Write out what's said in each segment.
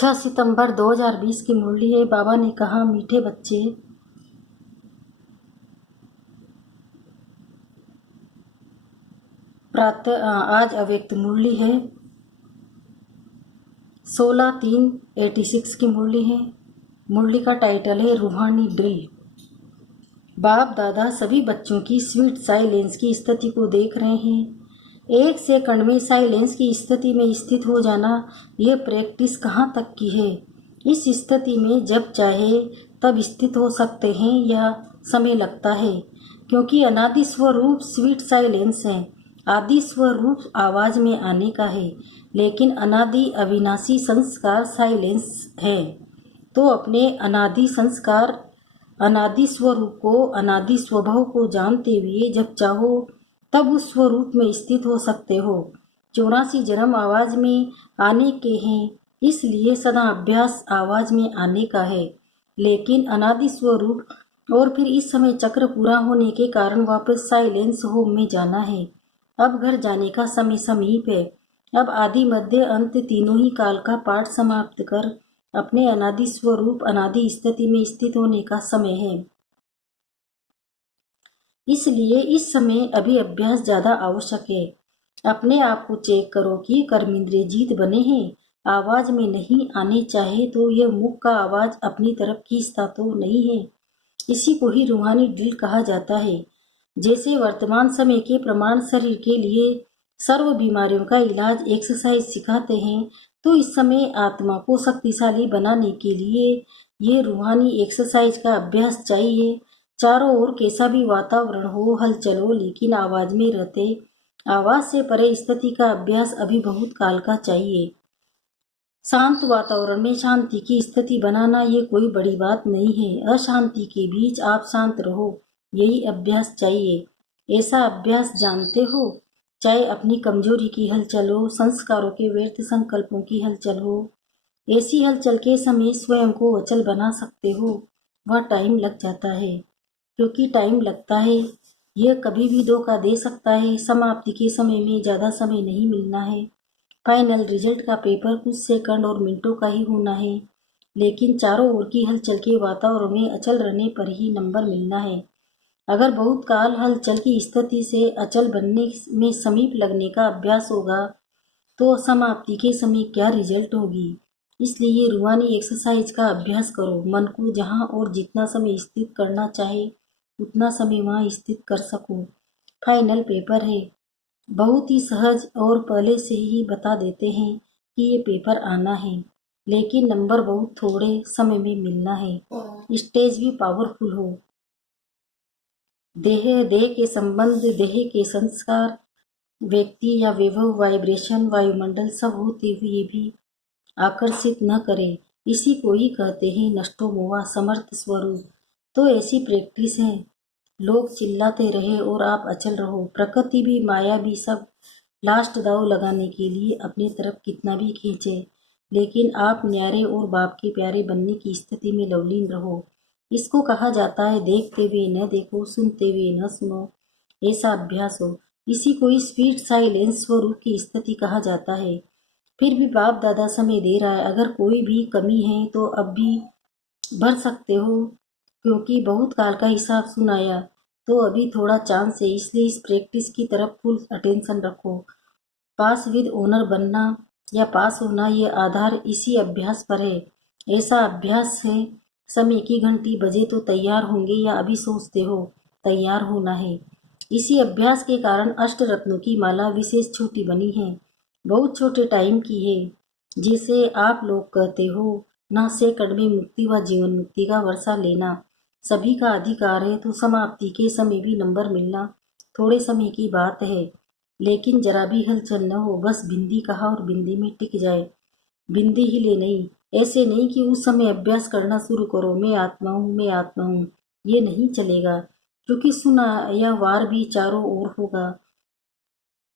6 सितंबर 2020 की मुरली है। बाबा ने कहा, मीठे बच्चे, प्रातः आज अव्यक्त मुरली है। 16/3/86 की मुरली है। मुरली का टाइटल है रूहानी ड्रिल। बाप दादा सभी बच्चों की स्वीट साइलेंस की स्थिति को देख रहे हैं। 1 सेकंड में साइलेंस की स्थिति में स्थित हो जाना, यह प्रैक्टिस कहाँ तक की है। इस स्थिति में जब चाहे तब स्थित हो सकते हैं या समय लगता है, क्योंकि अनादि स्वरूप स्वीट साइलेंस है। आदि स्वरूप आवाज में आने का है, लेकिन अनादि अविनाशी संस्कार साइलेंस है। तो अपने अनादि संस्कार, अनादि स्वरूप को, अनादि स्वभाव को जानते हुए जब चाहो तब उस स्वरूप में स्थित हो सकते हो। 84 जन्म आवाज में आने के हैं, इसलिए सदा अभ्यास आवाज में आने का है। लेकिन अनादि स्वरूप और फिर इस समय चक्र पूरा होने के कारण वापस साइलेंस होम में जाना है। अब घर जाने का समय समीप है। अब आदि मध्य अंत तीनों ही काल का पाठ समाप्त कर अपने अनादि स्वरूप अनादि स्थिति में स्थित होने का समय है। इसलिए इस समय अभी अभ्यास ज्यादा आवश्यक है। अपने आप को चेक करो कि कर्मेंद्रिय जीत बने हैं। आवाज में नहीं आने चाहे तो यह मुख का आवाज अपनी तरफ खींचता तो नहीं है। इसी को ही रूहानी ड्रिल कहा जाता है। जैसे वर्तमान समय के प्रमाण शरीर के लिए सर्व बीमारियों का इलाज एक्सरसाइज सिखाते हैं, तो इस समय आत्मा को शक्तिशाली बनाने के लिए ये रूहानी एक्सरसाइज का अभ्यास चाहिए। चारों ओर कैसा भी वातावरण हो, हलचल हो, लेकिन आवाज में रहते, आवाज से परे स्थिति का अभ्यास अभी बहुत काल का चाहिए। शांत वातावरण में शांति की स्थिति बनाना ये कोई बड़ी बात नहीं है। अशांति के बीच आप शांत रहो, यही अभ्यास चाहिए। ऐसा अभ्यास जानते हो, चाहे अपनी कमजोरी की हलचल हो, संस्कारों के व्यर्थ संकल्पों की हलचल हो, ऐसी हलचल के समय स्वयं को अचल बना सकते हो। वह टाइम लग जाता है, क्योंकि टाइम लगता है। यह कभी भी धोखा दे सकता है। समाप्ति के समय में ज्यादा समय नहीं मिलना है। फाइनल रिजल्ट का पेपर कुछ सेकंड और मिनटों का ही होना है, लेकिन चारों ओर की हलचल के वातावरण में अचल रहने पर ही नंबर मिलना है। अगर बहुत काल हलचल की स्थिति से अचल बनने में समीप लगने का अभ्यास होगा, तो समाप्ति के समय क्या रिजल्ट होगी। इसलिए रूहानी एक्सरसाइज का अभ्यास करो। मन को जहाँ और जितना समय स्थित करना चाहे उतना समय वहाँ स्थित कर सको। फाइनल पेपर है, बहुत ही सहज और पहले से ही बता देते हैं कि ये पेपर आना है, लेकिन नंबर बहुत थोड़े समय में मिलना है। स्टेज भी पावरफुल हो। देह के संबंध, देह के संस्कार, व्यक्ति या वैभव, वाइब्रेशन, वायुमंडल सब होते हुए भी आकर्षित न करे। इसी को ही कहते हैं नष्टो मोहा समर्थ स्वरूप। तो ऐसी प्रैक्टिस है। लोग चिल्लाते रहे और आप अचल रहो। प्रकृति भी, माया भी, सब लास्ट दाव लगाने के लिए अपनी तरफ कितना भी खींचे, लेकिन आप न्यारे और बाप के प्यारे बनने की स्थिति में लवलीन रहो। इसको कहा जाता है देखते हुए न देखो, सुनते हुए न सुनो। ऐसा अभ्यास हो। इसी को स्पीड साइलेंस स्वरूप की स्थिति कहा जाता है। फिर भी बाप दादा समय दे रहा है। अगर कोई भी कमी है तो अब भी भर सकते हो, क्योंकि बहुत काल का हिसाब सुनाया, तो अभी थोड़ा चांस है। इसलिए इस प्रैक्टिस की तरफ फुल अटेंशन रखो। पास विद ओनर बनना या पास होना, ये आधार इसी अभ्यास पर है। ऐसा अभ्यास है, समय की घंटी बजे तो तैयार होंगे, या अभी सोचते हो तैयार होना है। इसी अभ्यास के कारण अष्ट रत्नों की माला विशेष छोटी बनी है, बहुत छोटे टाइम की है। जिसे आप लोग कहते हो ना, सेकंड में मुक्ति व जीवन मुक्ति का वर्षा लेना सभी का अधिकार है। तो समाप्ति के समय भी नंबर मिलना थोड़े समय की बात है, लेकिन जरा भी हलचल न हो। बस बिंदी कहा और बिंदी में टिक जाए, बिंदी हिले नहीं। ऐसे नहीं कि उस समय अभ्यास करना शुरू करो, मैं आत्मा हूँ, मैं आत्मा हूँ। ये नहीं चलेगा, क्योंकि सुना या वार भी चारों ओर होगा।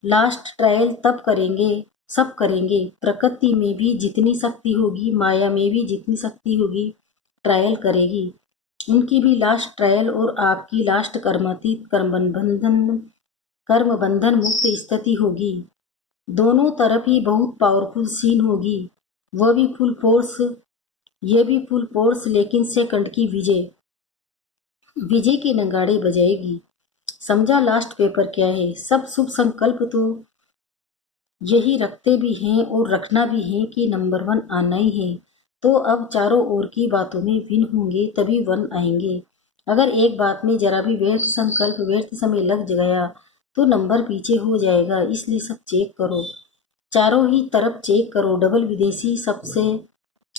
लास्ट ट्रायल तब करेंगे, सब करेंगे। प्रकृति में भी जितनी शक्ति होगी, माया में भी जितनी शक्ति होगी, ट्रायल करेगी। उनकी भी लास्ट ट्रायल और आपकी लास्ट कर्मातीत कर्म बंधन मुक्त स्थिति होगी। दोनों तरफ ही बहुत पावरफुल सीन होगी। वह भी फुल फोर्स, ये भी फुल फोर्स, लेकिन सेकंड की विजय विजय के नगाड़े बजाएगी। समझा लास्ट पेपर क्या है? सब शुभ संकल्प तो यही रखते भी हैं और रखना भी है कि नंबर 1 आना ही है। तो अब चारों ओर की बातों में विन होंगे तभी 1 आएंगे। अगर एक बात में जरा भी व्यर्थ संकल्प, व्यर्थ समय लग गया तो नंबर पीछे हो जाएगा। इसलिए सब चेक करो, चारों ही तरफ चेक करो। डबल विदेशी सबसे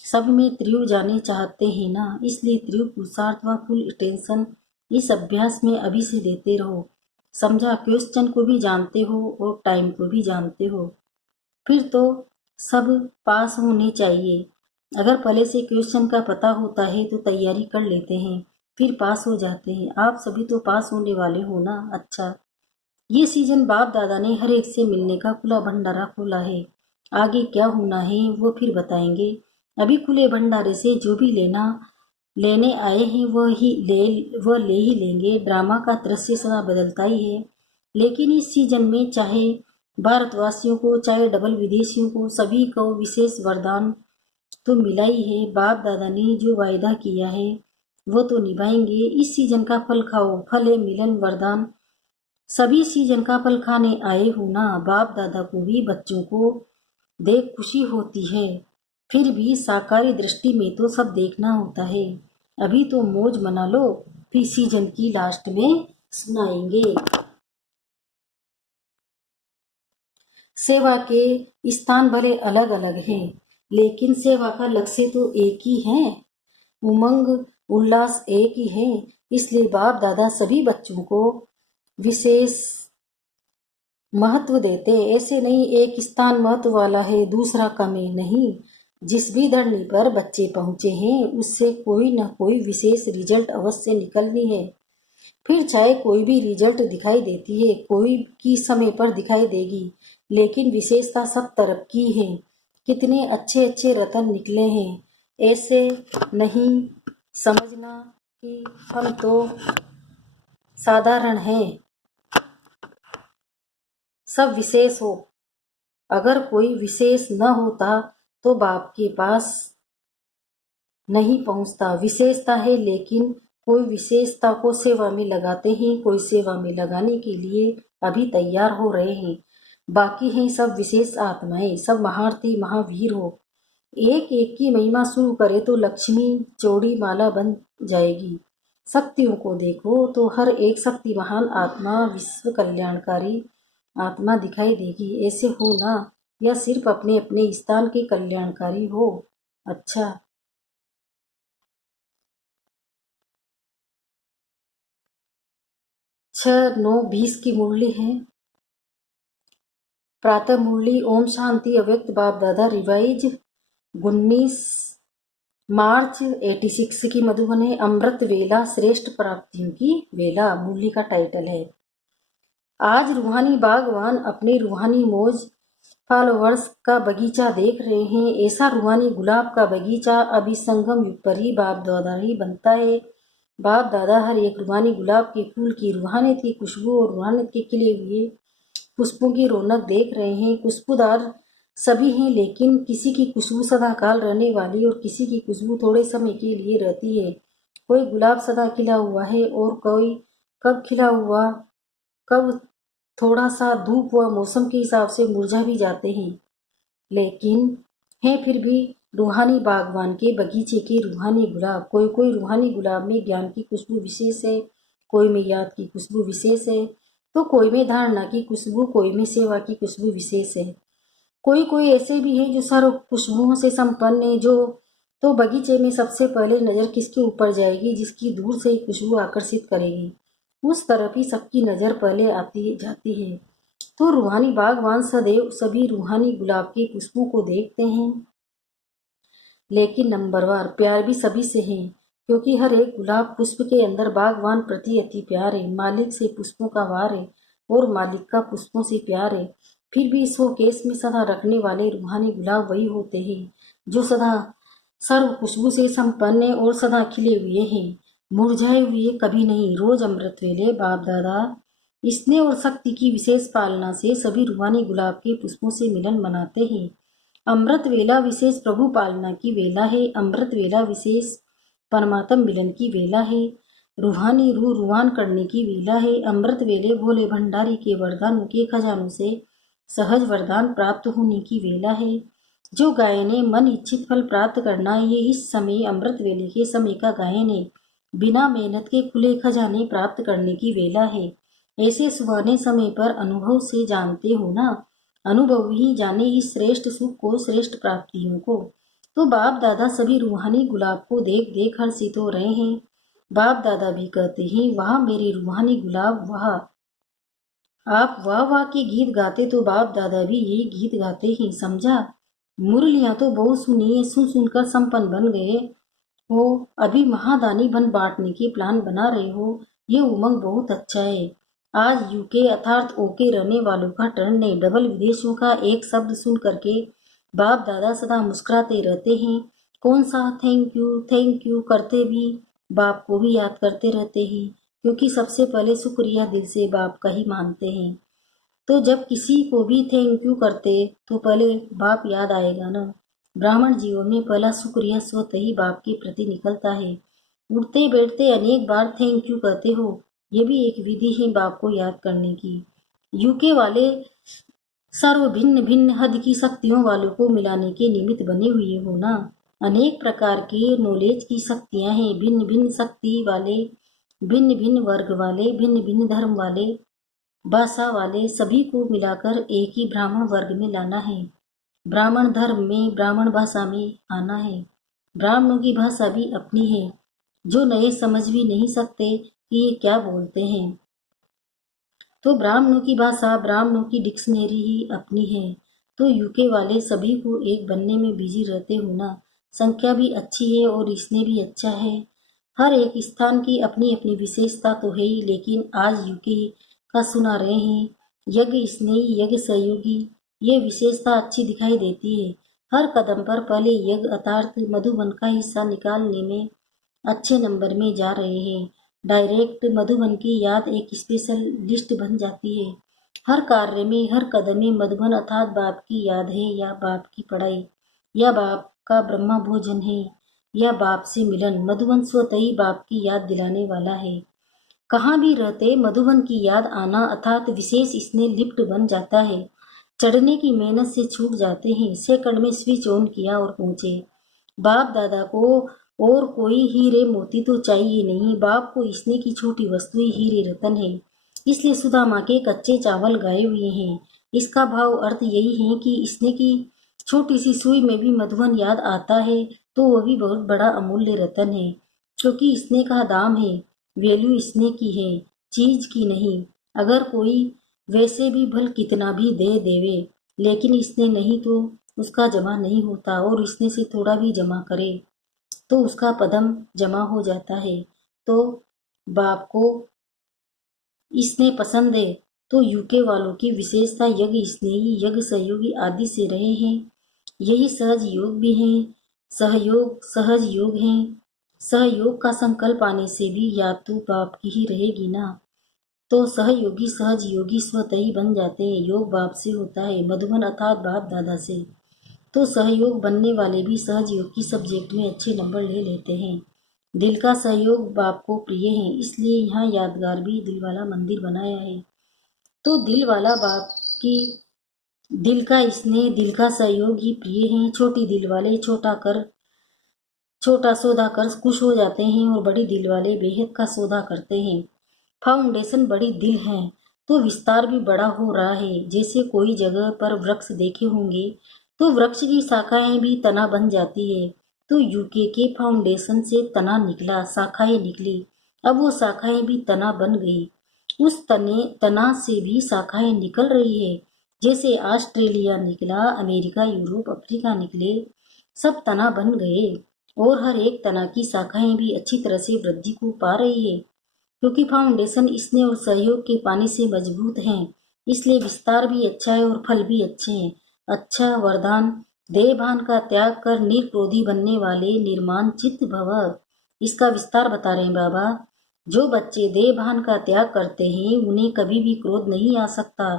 सब में त्रियु जाने चाहते हैं ना, इसलिए त्रियु पुरुषार्थ व फुल अटेंशन इस अभ्यास में अभी से देते रहो। समझा? क्वेश्चन को भी जानते हो और टाइम को भी जानते हो, फिर तो सब पास होने चाहिए। अगर पहले से क्वेश्चन का पता होता है तो तैयारी कर लेते हैं, फिर पास हो जाते हैं। आप सभी तो पास होने वाले हो ना? अच्छा, ये सीजन बाप दादा ने हर एक से मिलने का खुला भंडारा खोला है। आगे क्या होना है वो फिर बताएंगे। अभी खुले भंडारे से जो भी लेने आए हैं वह ले ही लेंगे। ड्रामा का दृश्य सदा बदलता ही है, लेकिन इस सीजन में चाहे भारतवासियों को चाहे डबल विदेशियों को, सभी को विशेष वरदान तो मिला ही है। बाप दादा ने जो वायदा किया है वो तो निभाएंगे। इस सीजन का फल खाओ, फल है मिलन वरदान। सभी सीजन का फल खाने आए हो ना। बाप दादा को भी बच्चों को देख खुशी होती है, फिर भी साकारी दृष्टि में तो सब देखना होता है। अभी तो मौज मना लो, फिर सीजन की लास्ट में सुनाएंगे। सेवा के स्थान भले अलग अलग हैं, लेकिन सेवा का लक्ष्य तो एक ही है, उमंग उल्लास एक ही है। इसलिए बाप दादा सभी बच्चों को विशेष महत्व देते हैं। ऐसे नहीं एक स्थान महत्व वाला है दूसरा कम है, नहीं। जिस भी धरनी पर बच्चे पहुंचे हैं उससे कोई न कोई विशेष रिजल्ट अवश्य निकलनी है। फिर चाहे कोई भी रिजल्ट दिखाई देती है, कोई की समय पर दिखाई देगी, लेकिन विशेषता सब तरफ की है। कितने अच्छे अच्छे रतन निकले हैं, ऐसे नहीं समझना कि हम तो साधारण हैं, सब विशेष हो। अगर कोई विशेष न होता तो बाप के पास नहीं पहुंचता। विशेषता है, लेकिन कोई विशेषता को सेवा में लगाते हैं, कोई सेवा में लगाने के लिए अभी तैयार हो रहे हैं। बाकी हैं सब विशेष आत्माएं, सब महारथी महावीर हो। एक एक की महिमा शुरू करे तो लक्ष्मी चौड़ी माला बन जाएगी। शक्तियों को देखो तो हर एक शक्ति महान आत्मा, विश्व कल्याणकारी आत्मा दिखाई देगी। ऐसे हो ना, या सिर्फ अपने अपने स्थान के कल्याणकारी हो। अच्छा, 6-9-20 की मुरली है। प्रातः मुरली ओम शांति अव्यक्त बाप दादा रिवाइज 19 मार्च 86 की मधुबन है। अमृत वेला श्रेष्ठ प्राप्तियों की वेला मुरली का टाइटल है। आज रूहानी बागवान अपने रूहानी मौज फॉलोवर्स का बगीचा देख रहे हैं। ऐसा रूहानी गुलाब का बगीचा अभी संगम युग पर ही बाप दादा ही बनता है। बाप दादा हर एक रूहानी गुलाब के फूल की रूहानियत की खुशबू और रूहानियत के खिले हुए पुष्पों की रौनक देख रहे हैं। खुशबूदार सभी हैं, लेकिन किसी की खुशबू सदा काल रहने वाली और किसी की खुशबू थोड़े समय के लिए रहती है। कोई गुलाब सदा खिला हुआ है और कोई कब खिला हुआ, कब थोड़ा सा धूप व मौसम के हिसाब से मुरझा भी जाते हैं, लेकिन हैं फिर भी रूहानी बागवान के बगीचे के रूहानी गुलाब। कोई कोई रूहानी गुलाब में ज्ञान की खुशबू विशेष है, कोई में याद की खुशबू विशेष है, तो कोई में धारणा की खुशबू, कोई में सेवा की खुशबू विशेष है। कोई कोई ऐसे भी हैं जो सर्व खुशबुओं से संपन्न है। जो तो बगीचे में सबसे पहले नज़र किसके ऊपर जाएगी? जिसकी दूर से ही खुशबू आकर्षित करेगी, उस तरफ ही सबकी नज़र पहले आती जाती है। तो रूहानी बागवान सदैव सभी रूहानी गुलाब के पुष्पों को देखते हैं, लेकिन नंबरवार प्यार भी सभी से है, क्योंकि हर एक गुलाब पुष्प के अंदर बागवान प्रति अति प्यार है। मालिक से पुष्पों का वार है और मालिक का पुष्पों से प्यार है। फिर भी इस केस में सदा रखने वाले रूहानी गुलाब वही होते हैं जो सदा सर्व खुशबू से संपन्न है और सदा खिले हुए हैं, मुरझाए हुए कभी नहीं। रोज अमृत वेले बाप दादा स्नेह और शक्ति की विशेष पालना से सभी रूहानी गुलाब के पुष्पों से मिलन मनाते हैं। अमृत वेला विशेष प्रभु पालना की वेला है। अमृत वेला विशेष परमात्म मिलन की वेला है। रूहानी रूह रुहान करने की वेला है। अमृत वेले भोले भंडारी के वरदानों के खजानों से सहज वरदान प्राप्त होने की वेला है। जो गायन है मन इच्छित फल प्राप्त करना, ये इस समय अमृत वेले के समय का गायन है। बिना मेहनत के खुले खजाने प्राप्त करने की वेला है। ऐसे सुहाने समय पर अनुभव से जानते हो ना, अनुभव ही जाने इस श्रेष्ठ सुख को, श्रेष्ठ प्राप्तियों को। तो बाप दादा सभी रूहानी गुलाब को देख देख हर्षित हो रहे हैं। बाप दादा भी कहते हैं, वाह मेरे रूहानी गुलाब वाह। आप वाह वाह के गीत गाते तो बाप दादा भी यही गीत गाते हैं, समझा। मुरलियां तो बहुत सुनी, सुन सुनकर संपन्न बन गए हो। अभी महादानी बन बांटने के प्लान बना रहे हो, ये उमंग बहुत अच्छा है। आज यूके अर्थात ओके रहने वालों का टर्न है। डबल विदेशों का एक शब्द सुन करके बाप दादा सदा मुस्कुराते रहते हैं। कौन सा थैंक यू करते भी बाप को भी याद करते रहते हैं, क्योंकि सबसे पहले शुक्रिया दिल से बाप का ही मानते हैं। तो जब किसी को भी थैंक यू करते तो पहले बाप याद आएगा ना। ब्राह्मण जीवन में पहला शुक्रिया स्वतः ही बाप के प्रति निकलता है। उठते बैठते अनेक बार थैंक यू कहते हो, ये भी एक विधि है बाप को याद करने की। यूके वाले सर्व भिन्न भिन्न हद की शक्तियों वालों को मिलाने के निमित्त बने हुए हो ना। अनेक प्रकार के नॉलेज की शक्तियां हैं। भिन्न भिन्न शक्ति वाले, भिन्न भिन्न वर्ग वाले, भिन्न भिन्न धर्म वाले, भाषा वाले, सभी को मिलाकर एक ही ब्राह्मण वर्ग में लाना है। ब्राह्मण धर्म में, ब्राह्मण भाषा में आना है। ब्राह्मणों की भाषा भी अपनी है, जो नए समझ भी नहीं सकते कि ये क्या बोलते हैं। तो ब्राह्मणों की भाषा, ब्राह्मणों की डिक्शनरी ही अपनी है। तो यूके वाले सभी को एक बनने में बिजी रहते हो ना। संख्या भी अच्छी है और इसने भी अच्छा है। हर एक स्थान की अपनी अपनी विशेषता तो है ही, लेकिन आज यूके का सुना रहे हैं यज्ञ स्नेही, यज्ञ सहयोगी, ये विशेषता अच्छी दिखाई देती है। हर कदम पर पहले यज्ञ अर्थात मधुबन का हिस्सा निकालने में अच्छे नंबर में जा रहे हैं। डायरेक्ट मधुबन की याद एक स्पेशल लिस्ट बन जाती है। हर कार्य में, हर कदम में मधुबन अर्थात बाप की याद है, या बाप की पढ़ाई, या बाप का ब्रह्मा भोजन है, या बाप से मिलन। मधुबन स्वतः ही बाप की याद दिलाने वाला है। कहाँ भी रहते मधुबन की याद आना अर्थात विशेष इसने लिफ्ट बन जाता है। चढ़ने की मेहनत से छूट जाते हैं। सेकंड में स्विच ऑन किया और पहुंचे। बाप दादा को और कोई हीरे मोती तो चाहिए नहीं। बाप को इसने की छोटी वस्तुएं हीरे रतन है, इसलिए सुदामा के कच्चे चावल गाए हुए हैं। इसका भाव अर्थ यही है कि इसने की छोटी सी सुई में भी मधुबन याद आता है, तो वह भी बहुत बड़ा अमूल्य रतन है, क्योंकि इसने का दाम है। वैल्यू इसने की है, चीज की नहीं। अगर कोई वैसे भी भल कितना भी दे देवे, लेकिन इसने नहीं तो उसका जमा नहीं होता, और इसने से थोड़ा भी जमा करे तो उसका पदम जमा हो जाता है। तो बाप को इसने पसंद है। तो यूके वालों की विशेषता यज्ञ स्नेही, यज्ञ सहयोगी आदि से रहे हैं। यही सहज योग भी है, सहयोग सहज योग है। सहयोग का संकल्प आने से भी याद तो बाप की ही रहेगी ना। तो सहयोगी सहज योगी स्वतः ही बन जाते हैं। योग बाप से होता है, मधुबन अर्थात बाप दादा से। तो सहयोग बनने वाले भी सहज योग की सब्जेक्ट में अच्छे नंबर ले लेते हैं। दिल का सहयोग बाप को प्रिय है, इसलिए यहाँ यादगार भी दिल वाला मंदिर बनाया है। तो दिल वाला बाप की दिल का स्नेह, दिल का सहयोग ही प्रिय है। छोटी दिल वाले छोटा सौदा कर खुश हो जाते हैं, और बड़ी दिल वाले बेहद का सौदा करते हैं। फाउंडेशन बड़ी दिल है, तो विस्तार भी बड़ा हो रहा है। जैसे कोई जगह पर वृक्ष देखे होंगे, तो वृक्ष की शाखाएं भी तना बन जाती है। तो यूके के फाउंडेशन से तना निकला, शाखाएं निकली। अब वो शाखाएं भी तना बन गई। उस तना से भी शाखाएं निकल रही है। जैसे ऑस्ट्रेलिया निकला, अमेरिका, यूरोप, अफ्रीका निकले, सब तना बन गए। और हर एक तना की शाखाएं भी अच्छी तरह से वृद्धि को पा रही है, क्योंकि फाउंडेशन स्नेह और सहयोग के पानी से मजबूत हैं। इसलिए विस्तार भी अच्छा है और फल भी अच्छे हैं। अच्छा वरदान, देह भान का त्याग कर निर्क्रोधी बनने वाले निर्माण चित्त भव। इसका विस्तार बता रहे हैं बाबा। जो बच्चे देह भान का त्याग करते हैं, उन्हें कभी भी क्रोध नहीं आ सकता,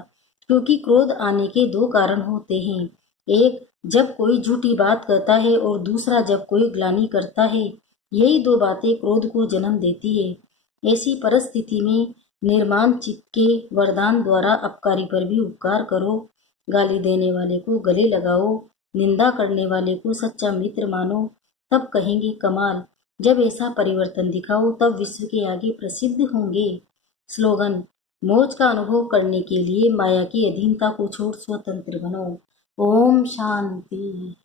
क्योंकि क्रोध आने के दो कारण होते हैं। एक, जब कोई झूठी बात कहता है और दूसरा जब कोई ग्लानि करता है, यही दो बातें क्रोध को जन्म देती है। ऐसी परिस्थिति में निर्माण चित्त के वरदान द्वारा अपकारी पर भी उपकार करो, गाली देने वाले को गले लगाओ, निंदा करने वाले को सच्चा मित्र मानो, तब कहेंगे कमाल। जब ऐसा परिवर्तन दिखाओ तब विश्व के आगे प्रसिद्ध होंगे। स्लोगन: मौज का अनुभव करने के लिए माया की अधीनता को छोड़ स्वतंत्र बनो। ओम शांति।